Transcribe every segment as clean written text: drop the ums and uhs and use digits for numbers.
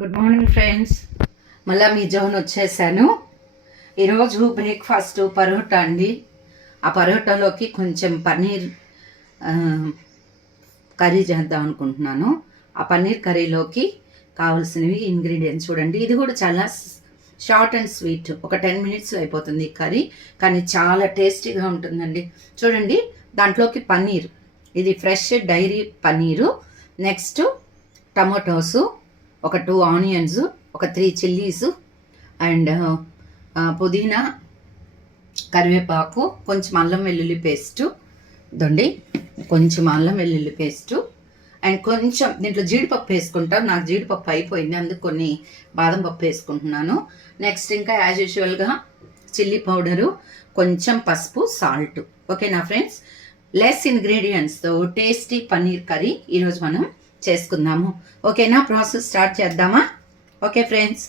Good morning friends. మళ్ళీ మీ zone వచ్చేసాను. ఈరోజు బ్రేక్ఫాస్ట్ పరోటా అండి. ఆ పరోటాలోకి కొంచెం పన్నీర్ కర్రీ చేద్దాం అనుకుంటున్నాను. ఆ పన్నీర్ కర్రీలోకి కావాల్సినవి ఇంగ్రీడియంట్స్ చూడండి. ఇది కూడా చాలా షార్ట్ అండ్ స్వీట్, ఒక 10 మినిట్స్లో అయిపోతుంది ఈ కర్రీ, కానీ చాలా టేస్టీగా ఉంటుందండి. చూడండి, దాంట్లోకి పన్నీర్, ఇది fresh dairy paneer, next tomatoes, ఒక 2 ఆనియన్స్, ఒక 3 చిల్లీస్ అండ్ పుదీనా, కరివేపాకు, కొంచెం అల్లం వెల్లుల్లి పేస్టు, ఇదండి కొంచెం అల్లం వెల్లుల్లి పేస్టు, అండ్ కొంచెం దీంట్లో జీడిపప్పు వేసుకుంటాం. నాకు జీడిపప్పు అయిపోయింది, అందుకు కొన్ని బాదం పప్పు వేసుకుంటున్నాను. నెక్స్ట్ ఇంకా యాజ్ యూజువల్గా చిల్లీ పౌడరు, కొంచెం పసుపు, సాల్ట్. ఓకేనా ఫ్రెండ్స్? లెస్ ఇంగ్రీడియంట్స్తో టేస్టీ పన్నీర్ కర్రీ ఈరోజు మనం చేసుకుందాము. ఓకేనా? ప్రాసెస్ స్టార్ట్ చేద్దామా? Okay friends.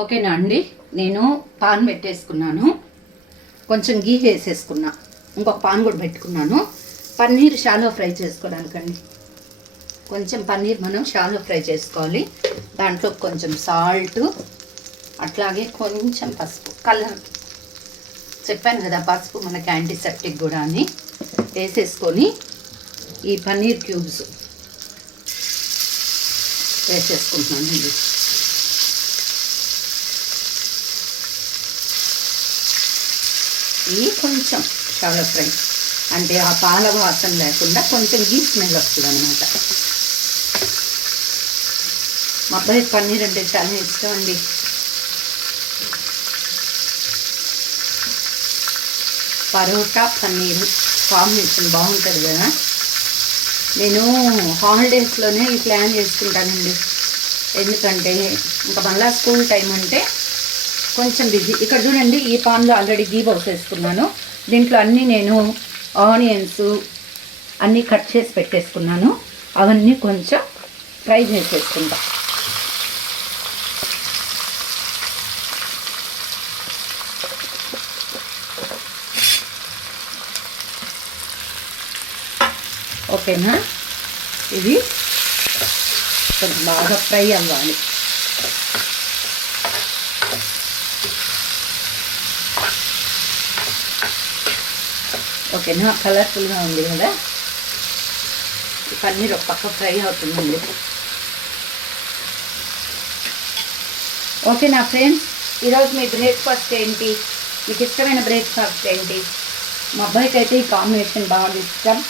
ఓకేనా అండి, నేను పాన్ పెట్టేసుకున్నాను, కొంచెం గీ వేసేసుకున్నా, ఇంకొక పాన్ కూడా పెట్టుకున్నాను. పన్నీర్ షాలో ఫ్రై చేసుకోవడానికండి. కొంచెం పన్నీర్ మనం షాలో ఫ్రై చేసుకోవాలి. దాంట్లో కొంచెం సాల్ట్, అట్లాగే కొంచెం పసుపు, కలర్ చెప్పాను కదా, పసుపు మనకి యాంటీసెప్టిక్ కూడా అని వేసేసుకొని ఈ పన్నీర్ క్యూబ్స్ వేసేసుకుంటున్నానండి. ఇది కొంచెం షాలో ఫ్రై అంటే ఆ పాల వాసన లేకుండా కొంచెం గీ స్మెల్ వస్తుంది అనమాట. మా అబ్బాయి పన్నీర్ అంటే చాలా ఇష్టం అండి. పరోటా పన్నీరు కాంబినేషన్ బాగుంటుంది కదా. నేను హాలిడేస్లోనే ఈ ప్లాన్ చేసుకుంటానండి, ఎందుకంటే ఇంకా మళ్ళీ స్కూల్ టైం అంటే కొంచెం బిజీ. ఇక్కడ చూడండి, ఈ పాన్లో ఆల్రెడీ గీ పోసేసుకున్నాను. దీంట్లో అన్నీ నేను ఆనియన్స్ అన్నీ కట్ చేసి పెట్టేసుకున్నాను. అవన్నీ కొంచెం ఫ్రై చేసేసుకుంటా. ఓకేనా? ఇది కొంచెం బాగా ఫ్రై అవ్వాలి. ఓకేనా? కలర్ఫుల్గా ఉంది కదా. ఈ పన్నీర్ ఒక పక్క ఫ్రై అవుతుందండి. ఓకేనా ఫ్రెండ్స్? ఈరోజు మీ బ్రేక్ఫాస్ట్ ఏంటి? మీకు ఇష్టమైన బ్రేక్ఫాస్ట్ ఏంటి? మా అబ్బాయికి అయితే ఈ కాంబినేషన్ బాగా ఇష్టం.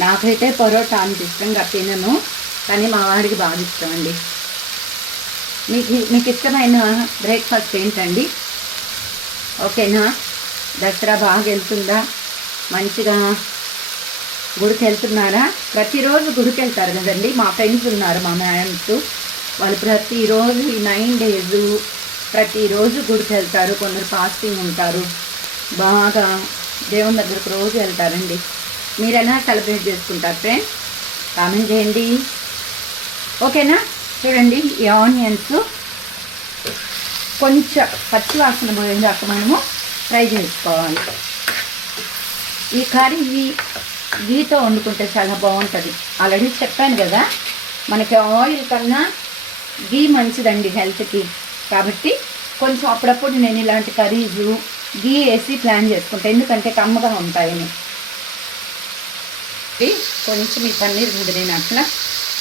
నాకైతే పరోటా అంత ఇష్టంగా తినను, కానీ మా వాడికి బాగా ఇష్టం అండి. మీకు ఇష్టమైన బ్రేక్ఫాస్ట్ ఏంటండి? ఓకేనా? దసరా బాగా వెళ్తుందా? మంచిగా గుడికి వెళ్తున్నారా? ప్రతిరోజు గుడికి వెళ్తారు కదండి. మా ఫ్రెండ్స్ ఉన్నారు, మా మ్యామ్స్, వాళ్ళు ప్రతిరోజు ఈ 9 days ప్రతిరోజు గుడికి వెళ్తారు. కొందరు ఫాస్టింగ్ ఉంటారు, బాగా దేవుని దగ్గరకు రోజు వెళ్తారండి. మీరు ఎలా సెలబ్రేట్ చేసుకుంటారు ఫ్రెండ్స్? కామెంట్ చేయండి. ఓకేనా? చూడండి, ఈ ఆనియన్స్ కొంచెం పచ్చి వాసన పోయేదాకా మనము ఫ్రై చేసుకోవాలి. ఈ కర్రీ గీతో వండుకుంటే చాలా బాగుంటుంది. ఆల్రెడీ చెప్పాను కదా, మనకి ఆయిల్ కన్నా గీ మంచిదండి హెల్త్కి. కాబట్టి కొంచెం అప్పుడప్పుడు నేను ఇలాంటి కర్రీస్ గీ వేసి ప్లాన్ చేసుకుంటాను, ఎందుకంటే కమ్మగా ఉంటాయని. కొంచెం ఈ పన్నీర్ మీద నేను అట్లా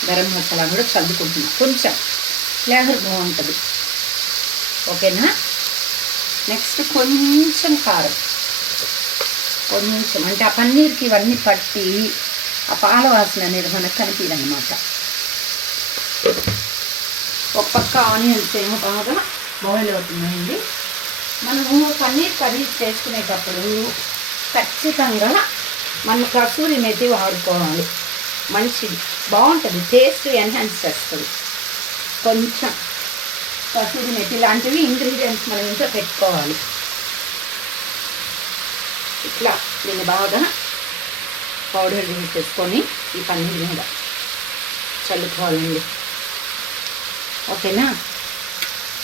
గరం మసాలా కూడా చల్లుకుంటున్నాను, కొంచెం ఫ్లేవర్ బాగుంటుంది. ఓకేనా? నెక్స్ట్ కొంచెం కారం, కొంచెం అంటే ఆ పన్నీర్కి ఇవన్నీ పట్టి ఆ పాల వాసన అనేది మనకు కనిపించదన్నమాట. ఒక పక్క ఆనియన్స్ ఏమో బాగా బాయిల్ అవుతున్నాయండి. మనము పన్నీర్ కర్రీ చేసుకునేటప్పుడు ఖచ్చితంగా మనం కసూరి మెతి వాడుకోవాలి. మంచిది, బాగుంటుంది, టేస్ట్ ఎన్హాన్స్ చేస్తుంది. కొంచెం కసూరి మెతి లాంటివి ఇంగ్రీడియంట్స్ మనం ఇంట్లో పెట్టుకోవాలి. ఇట్లా దీన్ని బాగా పౌడర్ చేసేసుకొని ఈ పన్నీర్ మీద చల్లుకోవాలండి. ఓకేనా?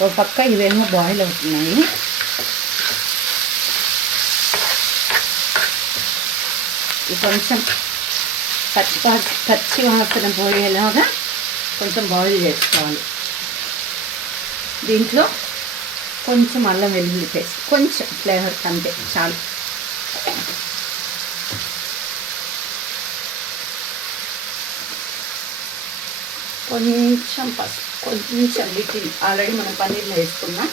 ఒక పక్క ఇవేమో బాయిల్ అవుతున్నాయి. కొంచెం పచ్చి వాసన పోయేలాగా కొంచెం బాయిల్ చేసుకోవాలి. దీంట్లో కొంచెం అల్లం వెల్లుల్లి పేస్ట్, కొంచెం ఫ్లేవర్ అంతే చాలు. కొంచెం పసుపు, కొంచెం లిటిల్ ఆల్రెడీ మనం పన్నీర్లో వేసుకున్నాం.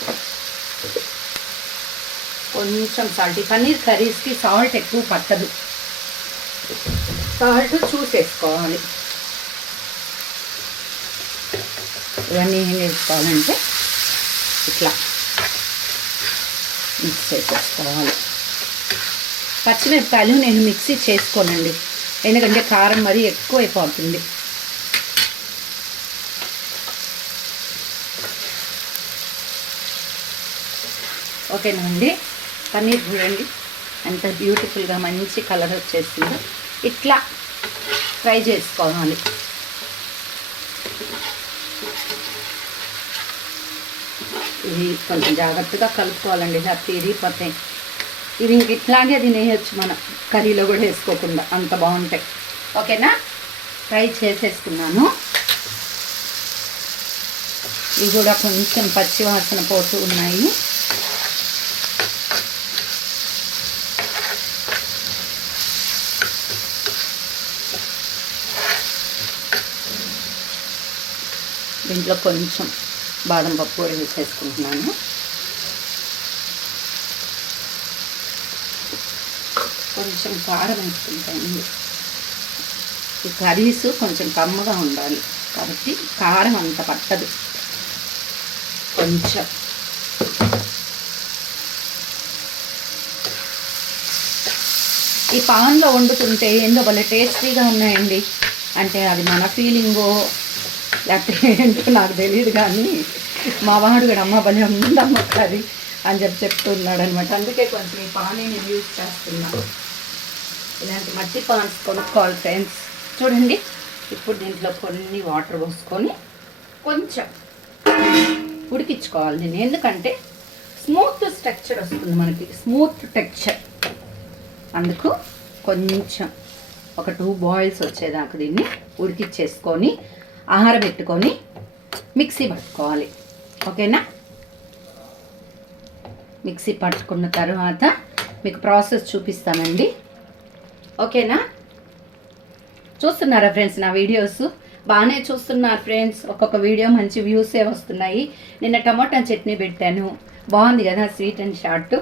కొంచెం సాల్ట్. ఈ పన్నీర్ కర్రీస్కి సాల్ట్ ఎక్కువ పట్టదు, సాల్ట్ చూసేసుకోవాలి. ఇవన్నీ ఏం వేసుకోవాలంటే ఇట్లా మిక్స్ చేసేసుకోవాలి. పచ్చిమిరపకాయలు నేను మిక్సీ చేసుకోనండి, ఎందుకంటే కారం మరీ ఎక్కువ అయిపోతుంది. ఓకేనా అండి. పన్నీర్ చూడండి ఎంత బ్యూటిఫుల్గా మంచి కలర్ వచ్చేసిందో. ఇట్లా ఫ్రై చేసుకోవాలి. ఇది కొంచెం జాగ్రత్తగా కలుపుకోవాలండి, లేకపోతే ఇరిగిపోతాయి. ఇది ఇంక ఇట్లాగే తినేయచ్చు మన కర్రీలో కూడా వేసుకోకుండా, అంత బాగుంటాయి. ఓకేనా, ఫ్రై చేసేసుకున్నాను. ఇవి కూడా కొంచెం పచ్చి వాసన పోతూ ఉన్నాయి. దీంట్లో కొంచెం బాదం పప్పు కూడా వేసేసుకుంటున్నాను. కొంచెం కారం వేసుకుంటాను. ఈ కర్రీస్ కొంచెం కమ్మగా ఉండాలి కాబట్టి కారం అంత పట్టదు. కొంచెం ఈ పాన్లో వండుతుంటే ఏందో భలే టేస్టీగా ఉన్నాయండి. అంటే అది మన ఫీలింగో లేకపోతే ఏంటో నాకు తెలియదు, కానీ మా వాడు కూడా అమ్మ భలే ఉందమ్మ కర్రీ అని చెప్తున్నాడు అనమాట. అందుకే కొంచెం ఈ పానీ నేను యూజ్ చేస్తున్నాను. ఇలాంటి మట్టి పాన్స్ కొనుక్కోవాలి ఫ్రెండ్స్. చూడండి, ఇప్పుడు దీంట్లో కొన్ని వాటర్ పోసుకొని కొంచెం ఉడికించుకోవాలి నేను, ఎందుకంటే స్మూత్ టెక్స్చర్ వస్తుంది మనకి, స్మూత్ టెక్స్చర్. అందుకు కొంచెం ఒక 2 బాయిల్స్ వచ్చేదాకా దీన్ని ఉడికిచ్చేసుకొని ఆరబెట్టుకొని మిక్సీ పట్టుకోవాలి. ఓకేనా, మిక్సీ పట్టుకున్న తర్వాత మీకు ప్రాసెస్ చూపిస్తానండి. ఓకేనా, చూస్తున్నారా ఫ్రెండ్స్ నా వీడియోస్? బాగానే చూస్తున్నారు ఫ్రెండ్స్. ఒక్కొక్క వీడియో మంచి వ్యూసే వస్తున్నాయి. నిన్న టమాటా చట్నీ పెట్టాను, బాగుంది కదా, స్వీట్ అండ్ షార్ట్.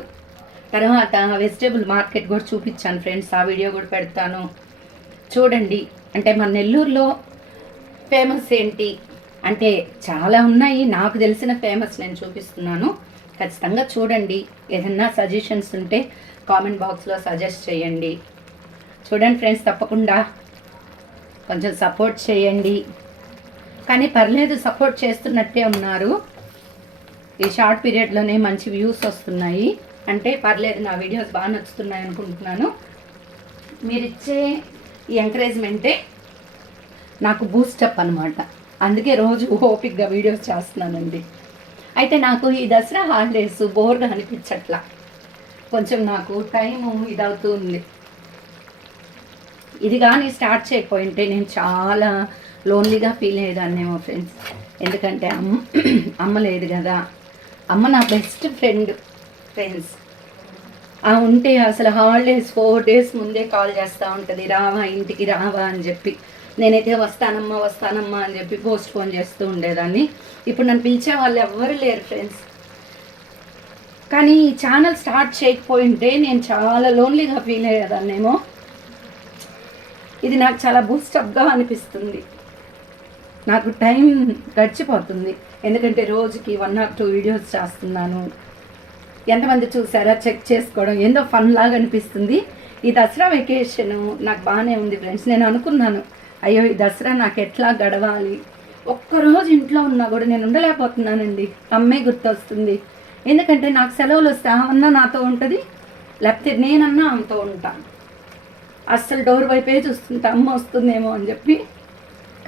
తర్వాత వెజిటేబుల్ మార్కెట్ కూడా చూపించాను ఫ్రెండ్స్, ఆ వీడియో కూడా పెడతాను చూడండి. అంటే మన నెల్లూరులో ఫేమస్ ఏంటి అంటే చాలా ఉన్నాయి, నాకు తెలిసిన ఫేమస్ నేను చూపిస్తున్నాను. ఖచ్చితంగా చూడండి. ఏదన్నా సజెషన్స్ ఉంటే కామెంట్ బాక్స్లో సజెస్ట్ చేయండి. చూడండి ఫ్రెండ్స్, తప్పకుండా కొంచెం సపోర్ట్ చేయండి. కానీ పర్లేదు, సపోర్ట్ చేస్తున్నట్టే ఉన్నారు. ఈ షార్ట్ పీరియడ్లోనే మంచి వ్యూస్ వస్తున్నాయి అంటే పర్లేదు, నా వీడియోస్ బాగా నచ్చుతున్నాయి అనుకుంటున్నాను. మీరిచ్చే ఈ ఎంకరేజ్మెంటే నాకు బూస్టప్ అనమాట. అందుకే రోజు ఓపిక్గా వీడియోస్ చేస్తున్నానండి. అయితే నాకు ఈ దసరా హాలిడేస్ బోర్గా అనిపించట్లా, కొంచెం నాకు టైము ఇదవుతూ ఉంది. ఇది కానీ స్టార్ట్ చేయకపోయింటే నేను చాలా లోన్లీగా ఫీల్ అయ్యేదాన్నేమో ఫ్రెండ్స్. ఎందుకంటే అమ్మ లేదు కదా. అమ్మ నా బెస్ట్ ఫ్రెండ్ ఫ్రెండ్స్. ఉంటే అసలు హాలిడేస్ 4 days ముందే కాల్ చేస్తూ ఉంటుంది, రావా ఇంటికి రావా అని చెప్పి. నేనైతే వస్తానమ్మా అని చెప్పి పోస్ట్పోన్ చేస్తూ ఉండేదాన్ని. ఇప్పుడు నన్ను పిలిచే వాళ్ళు ఎవ్వరు లేరు ఫ్రెండ్స్. కానీ ఈ ఛానల్ స్టార్ట్ చేయకపోయింటే నేను చాలా లోన్లీగా ఫీల్ అయ్యేదాన్నేమో. ఇది నాకు చాలా బూస్టప్గా అనిపిస్తుంది. నాకు టైం గడిచిపోతుంది, ఎందుకంటే రోజుకి 1 or 2 వీడియోస్ చేస్తున్నాను. ఎంతమంది చూసారా చెక్ చేసుకోవడం ఏందో ఫన్ లాగా అనిపిస్తుంది. ఈ దసరా వెకేషన్ నాకు బాగానే ఉంది ఫ్రెండ్స్. నేను అనుకున్నాను, అయ్యో ఈ దసరా నాకు ఎట్లా గడవాలి, ఒక్కరోజు ఇంట్లో ఉన్నా కూడా నేను ఉండలేకపోతున్నానండి. అమ్మే గుర్తొస్తుంది. ఎందుకంటే నాకు సెలవులు వస్తే అన్న నాతో ఉంటుంది, లేకపోతే నేనన్నా ఆమెతో ఉంటాను. అస్సలు డోర్ వైపే చూస్తుంటే అమ్మ వస్తుందేమో అని చెప్పి.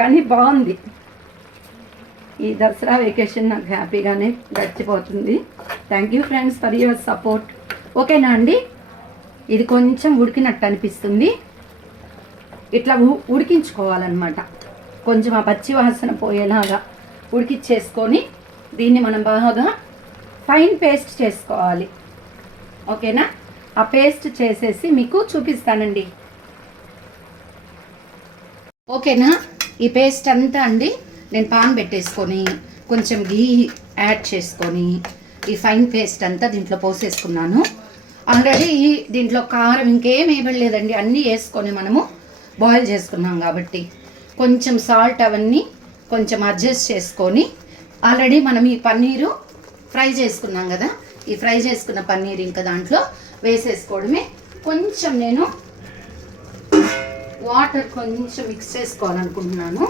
కానీ బాగుంది, ఈ దసరా వెకేషన్ నాకు హ్యాపీగానే గడిచిపోతుంది. Thank you friends for your support. ఓకేనా అండి, ఇది కొంచెం ఉడికినట్టు అనిపిస్తుంది. ఇట్లా ఉడికించుకోవాలన్నమాట. కొంచెం ఆ పచ్చి వాసన పోయేలాగా ఉడికిచ్చేసుకొని దీన్ని మనం బాగా ఫైన్ పేస్ట్ చేసుకోవాలి. ఓకేనా? ఆ పేస్ట్ చేసేసి మీకు చూపిస్తానండి. ఓకేనా? ఈ పేస్ట్ అంతా అండి నేను పాన్ పెట్టేసుకొని కొంచెం ఘీ యాడ్ చేసుకొని ఈ ఫైన్ పేస్ట్ అంతా దీంట్లో పోసేసుకున్నాను. ఆల్రెడీ దీంట్లో కారం ఇంకేం వేయలేదండి, అన్నీ వేసుకొని మనము బాయిల్ చేసుకున్నాం కాబట్టి కొంచెం సాల్ట్ అవన్నీ కొంచెం అడ్జస్ట్ చేసుకొని ఆల్రెడీ మనం ఈ పన్నీరు ఫ్రై చేసుకున్నాం కదా, ఈ ఫ్రై చేసుకున్న పన్నీర్ ఇంకా దాంట్లో వేసేసుకోవడమే. కొంచెం నేను వాటర్ కొంచెం మిక్స్ చేసుకోవాలనుకుంటున్నాను.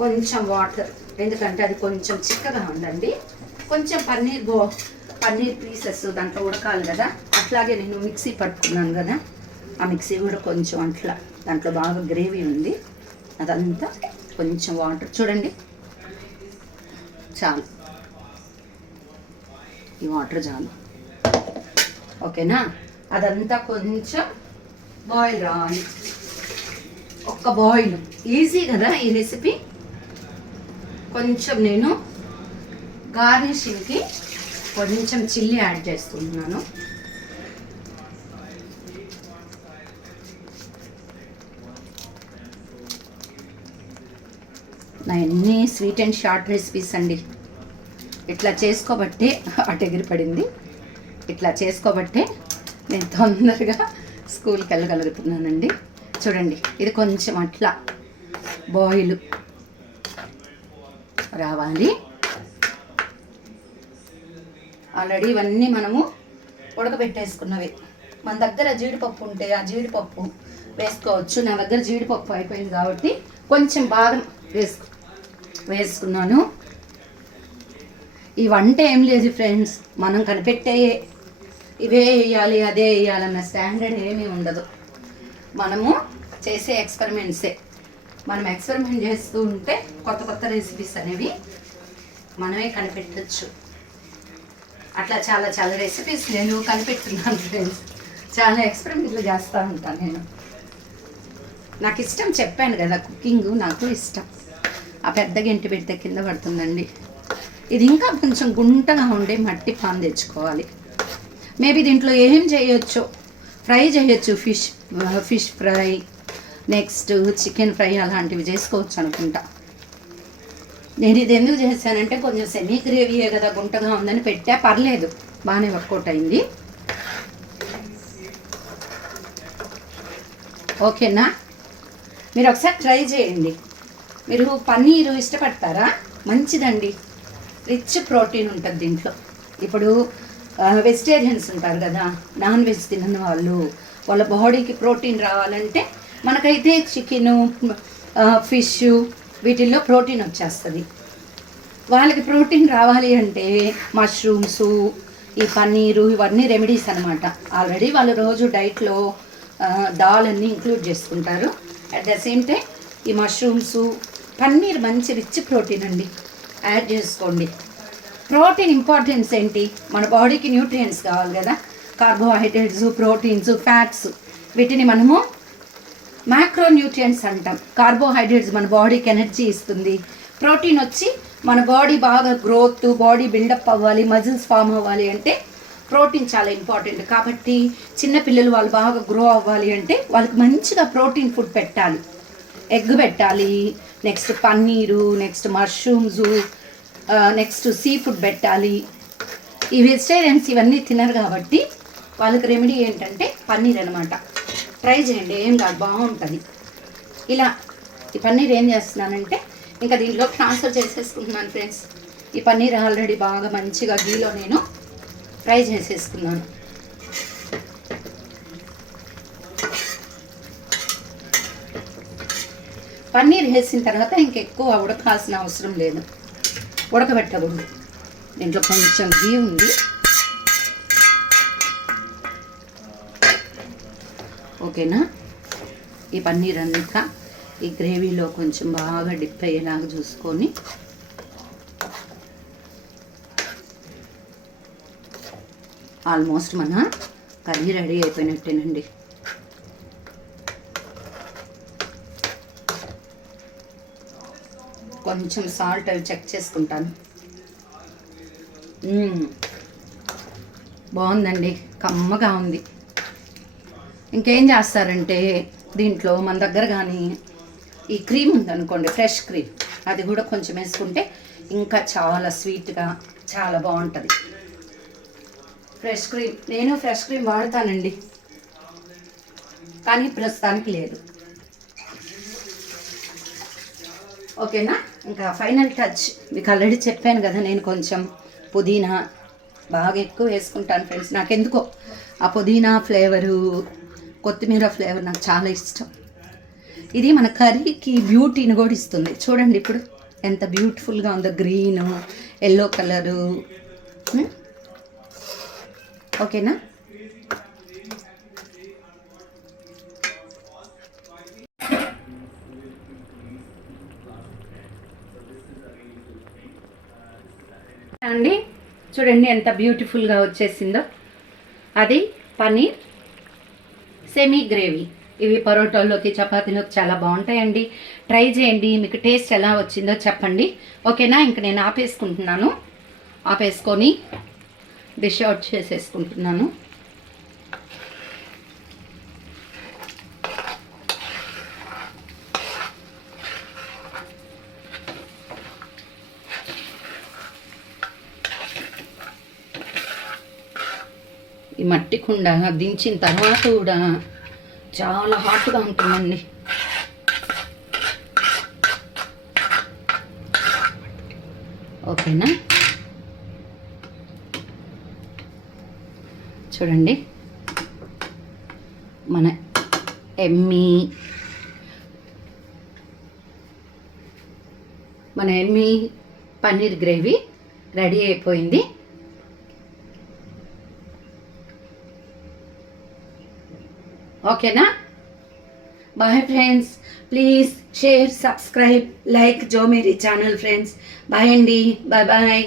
కొంచెం వాటర్, ఎందుకంటే అది కొంచెం చిక్కగా ఉందండి. కొంచెం పన్నీర్ పీసెస్ దాంట్లో ఉడకాలి కదా, అట్లాగే నేను మిక్సీ పట్టుకున్నాను కదా, ఆ మిక్సీ కూడా కొంచెం అట్లా దాంట్లో బాగా గ్రేవీ ఉంది, అదంతా కొంచెం వాటర్ చూడండి చాలు, ఈ వాటర్ చాలు. ఓకేనా? అదంతా కొంచెం బాయిల్ రావాలి, ఒక్క బాయిల్. ఈజీ కదా ఈ రెసిపీ. కొంచెం నేను గార్నిషింగ్కి కొంచెం చిల్లీ యాడ్ చేస్తున్నాను. నా అన్ని స్వీట్ అండ్ షార్ట్ రెసిపీస్ అండి. ఇట్లా చేసుకోబట్టే అటు ఎగిరిపడింది, ఇట్లా చేసుకోబట్టే నేను తొందరగా స్కూల్కి వెళ్ళగలుగుతున్నానండి. చూడండి, ఇది కొంచెం అట్లా బాయిల్ రావాలి. ఆల్రెడీ ఇవన్నీ మనము ఉడకబెట్టేసుకున్నవి. మన దగ్గర జీడిపప్పు ఉంటే ఆ జీడిపప్పు వేసుకోవచ్చు. నా దగ్గర జీడిపప్పు అయిపోయింది కాబట్టి కొంచెం బాదం వేసుకున్నాను. ఈ వంట ఏం లేదు ఫ్రెండ్స్, మనం కనిపెట్టే ఇవే వేయాలి అదే వేయాలన్న స్టాండర్డ్ ఏమీ ఉండదు. మనము చేసే ఎక్స్పెరిమెంట్సే. మనం ఎక్స్పెరిమెంట్ చేస్తూ ఉంటే కొత్త కొత్త రెసిపీస్ అనేవి మనమే కనిపెట్టచ్చు. అట్లా చాలా చాలా రెసిపీస్ నేను కనిపెడుతున్నాను ఫ్రెండ్స్. చాలా ఎక్స్పెరిమెంట్లు చేస్తూ ఉంటాను నేను. నాకు ఇష్టం, చెప్పాను కదా, కుకింగ్ నాకు ఇష్టం. ఆ పెద్ద గెంటి పెడితే కింద పడుతుందండి. ఇది ఇంకా కొంచెం గుంటగా ఉండే మట్టి పాన్ తెచ్చుకోవాలి. మేబీ దీంట్లో ఏం చేయొచ్చు, ఫ్రై చేయొచ్చు, fish fry, next chicken fry అలాంటివి చేసుకోవచ్చు అనుకుంటా. నేను ఇది ఎందుకు చేశానంటే కొంచెం సెమీ గ్రేవీయే కదా, గుంటగా ఉందని పెట్టా, పర్లేదు, బాగానే వర్కౌట్ అయింది. ఓకేనా? మీరు ఒకసారి ట్రై చేయండి. మీరు పన్నీరు ఇష్టపడతారా? మంచిదండి, రిచ్ ప్రోటీన్ ఉంటుంది దీంట్లో. ఇప్పుడు వెజిటేరియన్స్ ఉంటారు కదా, నాన్ వెజ్ తినని వాళ్ళ బాడీకి ప్రోటీన్ రావాలంటే మనకైతే చికెను, ఫిష్ వీటిల్లో ప్రోటీన్ వచ్చేస్తుంది. వాళ్ళకి ప్రోటీన్ రావాలి అంటే మష్రూమ్స్, ఈ పన్నీరు ఇవన్నీ రెమెడీస్ అనమాట. ఆల్రెడీ వాళ్ళు రోజు డైట్లో దాల్ అన్నీ ఇంక్లూడ్ చేసుకుంటారు. అట్ ద సేమ్ టైం ఈ మష్రూమ్స్, పన్నీర్ మంచి రిచ్ ప్రోటీన్ అండి, యాడ్ చేసుకోండి. ప్రోటీన్ ఇంపార్టెన్స్ ఏంటి? మన బాడీకి న్యూట్రియంట్స్ కావాలి కదా, కార్బోహైడ్రేట్స్, ప్రోటీన్స్, ఫ్యాట్స్, వీటిని మనము మ్యాక్రో న్యూట్రియంట్స్ అంటాం. కార్బోహైడ్రేట్స్ మన బాడీకి ఎనర్జీ ఇస్తుంది. ప్రోటీన్ వచ్చి మన బాడీ బాగా గ్రోత్, బాడీ బిల్డప్ అవ్వాలి, మజిల్స్ ఫామ్ అవ్వాలి అంటే ప్రోటీన్ చాలా ఇంపార్టెంట్. కాబట్టి చిన్నపిల్లలు వాళ్ళు బాగా గ్రో అవ్వాలి అంటే వాళ్ళకి మంచిగా ప్రోటీన్ ఫుడ్ పెట్టాలి. ఎగ్ పెట్టాలి, next paneer, next mushrooms, next sea food పెట్టాలి. ఈ వెజిటేరియన్స్ ఇవన్నీ తినరు కాబట్టి వాళ్ళకి రెమెడీ ఏంటంటే పన్నీర్ అనమాట. ట్రై చేయండి, ఏం కాదు, బాగుంటుంది. ఇలా ఈ పన్నీర్ ఏం చేస్తున్నానంటే ఇంకా దీంట్లో ట్రాన్స్ఫర్ చేసేసుకుంటున్నాను ఫ్రెండ్స్. ఈ పన్నీర్ ఆల్రెడీ బాగా మంచిగా గీలో నేను ఫ్రై చేసేసుకున్నాను. పన్నీర్ వేసిన తర్వాత ఇంకెక్కువ ఉడకాల్సిన అవసరం లేదు, ఉడకబెట్టకూడదు. దీంట్లో కొంచెం గీ ఉంది. ఓకేనా? ఈ పన్నీర్ అంతా ఈ గ్రేవీలో కొంచెం బాగా డిప్ అయ్యేలాగా చూసుకొని ఆల్మోస్ట్ మన కర్రీ రెడీ అయిపోయినట్టేనండి. కొంచెం సాల్ట్ అవి చెక్ చేసుకుంటాను. బాగుందండి, కమ్మగా ఉంది. ఇంకేం చేస్తారంటే దీంట్లో మన దగ్గర కానీ ఈ క్రీమ్ ఉందనుకోండి, ఫ్రెష్ క్రీమ్, అది కూడా కొంచెం వేసుకుంటే ఇంకా చాలా స్వీట్గా చాలా బాగుంటుంది. ఫ్రెష్ క్రీమ్, నేను ఫ్రెష్ క్రీమ్ వాడతానండి, కానీ ప్రస్తుతానికి లేదు. ఓకేనా? ఇంకా ఫైనల్ టచ్ మీకు ఆల్రెడీ చెప్పాను కదా, నేను కొంచెం పుదీనా బాగా ఎక్కువ వేసుకుంటాను ఫ్రెండ్స్. నాకెందుకో ఆ పుదీనా ఫ్లేవరు, కొత్తిమీర ఫ్లేవర్ నాకు చాలా ఇష్టం. ఇది మన కర్రీకి బ్యూటీని కూడా ఇస్తుంది. చూడండి ఇప్పుడు ఎంత బ్యూటిఫుల్గా ఉందో, గ్రీను, ఎల్లో కలరు. ఓకేనా? అండి చూడండి ఎంత బ్యూటిఫుల్గా వచ్చేసిందో. అది పన్నీర్ సెమీ గ్రేవీ. ఇవి పరోటాల్లోకి, చపాతీలోకి చాలా బాగుంటాయండి. ట్రై చేయండి, మీకు టేస్ట్ ఎలా వచ్చిందో చెప్పండి. ఓకేనా? ఇంక నేను ఆపేసుకుంటున్నాను. ఆపేసుకొని డిష్ అవుట్ చేసేసుకుంటున్నాను. ఈ మట్టి కుండ దించిన తర్వాత కూడా చాలా హాట్గా ఉంటుందండి. ఓకేనా? చూడండి మన ఎమ్మీ పన్నీర్ గ్రేవీ రెడీ అయిపోయింది. ఓకేనా? Bye friends, please share, subscribe, like జో మేరీ ఛానల్ ఫ్రెండ్స్. బాయ్ అండి, బాయ్ బాయ్.